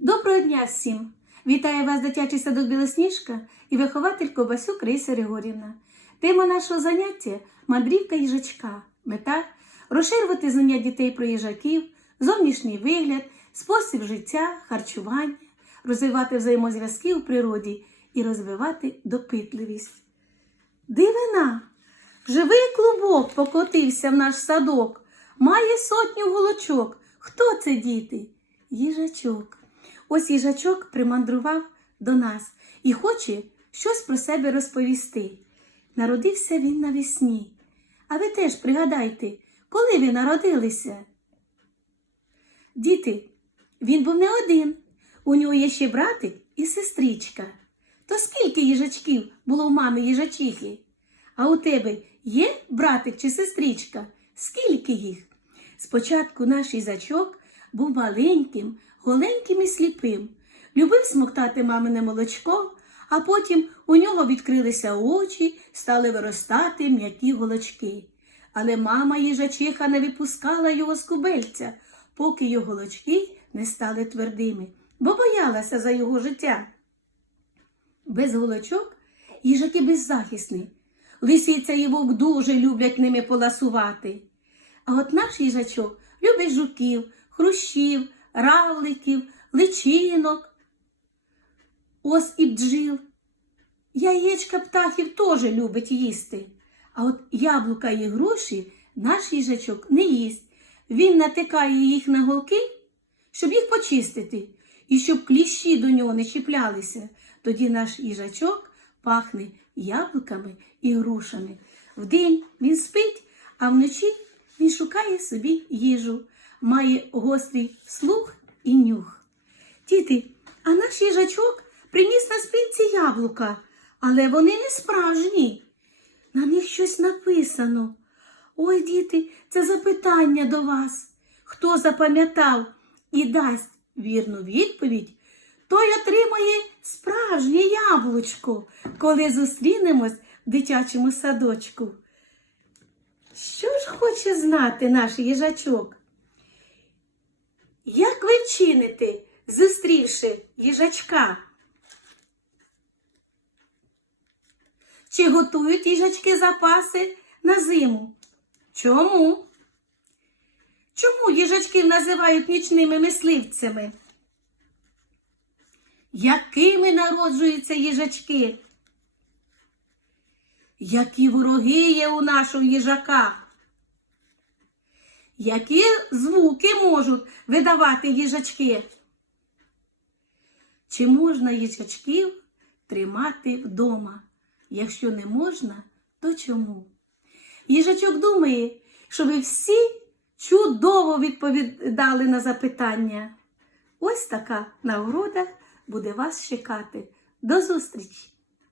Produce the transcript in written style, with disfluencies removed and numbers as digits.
Доброго дня всім! Вітаю вас дитячий садок Білосніжка і вихователь Ковбасюк Раїса Григорівна. Тема нашого заняття – мандрівка їжачка. Мета – розширювати знання дітей про їжаків, зовнішній вигляд, спосіб життя, харчування, розвивати взаємозв'язки у природі і розвивати допитливість. Дивина! Живий клубок покотився в наш садок, має 100 голочок. Хто це, діти? Їжачок. Ось їжачок примандрував до нас і хоче щось про себе розповісти. Народився він навесні. А ви теж пригадайте, коли ви народилися? Діти, він був не один. У нього є ще братик і сестричка. То скільки їжачків було в мами їжачихи? А у тебе є братик чи сестричка? Скільки їх? Спочатку наш їжачок був маленьким, голеньким і сліпим. Любив смоктати мамине молочко, а потім у нього відкрилися очі, стали виростати м'які голочки. Але мама їжачиха не випускала його з кубельця, поки його голочки не стали твердими, бо боялася за його життя. Без голочок їжаки беззахисні. Лисиця і вовк дуже люблять ними поласувати. А от наш їжачок любить жуків, хрущів, равликів, личинок, ос і бджіл. Яєчка птахів теж любить їсти. А от яблука і груші наш їжачок не їсть. Він натикає їх на голки, щоб їх почистити, і щоб кліщі до нього не чіплялися. Тоді наш їжачок пахне яблуками і грушами. Вдень він спить, а вночі він шукає собі їжу, має гострий слух і нюх. Діти, а наш їжачок приніс на спинці яблука, але вони не справжні. На них щось написано. Ой, діти, це запитання до вас. Хто запам'ятав і дасть вірну відповідь, той отримає справжнє яблучко, коли зустрінемось в дитячому садочку. Що ж хоче знати наш їжачок? Як ви вчините, зустрівши їжачка? Чи готують їжачки запаси на зиму? Чому? Чому їжачків називають нічними мисливцями? Якими народжуються їжачки? Які вороги є у нашого їжака? Які звуки можуть видавати їжачки? Чи можна їжачків тримати вдома? Якщо не можна, то чому? Їжачок думає, що ви всі чудово відповідали на запитання. Ось така нагорода буде вас чекати. До зустрічі!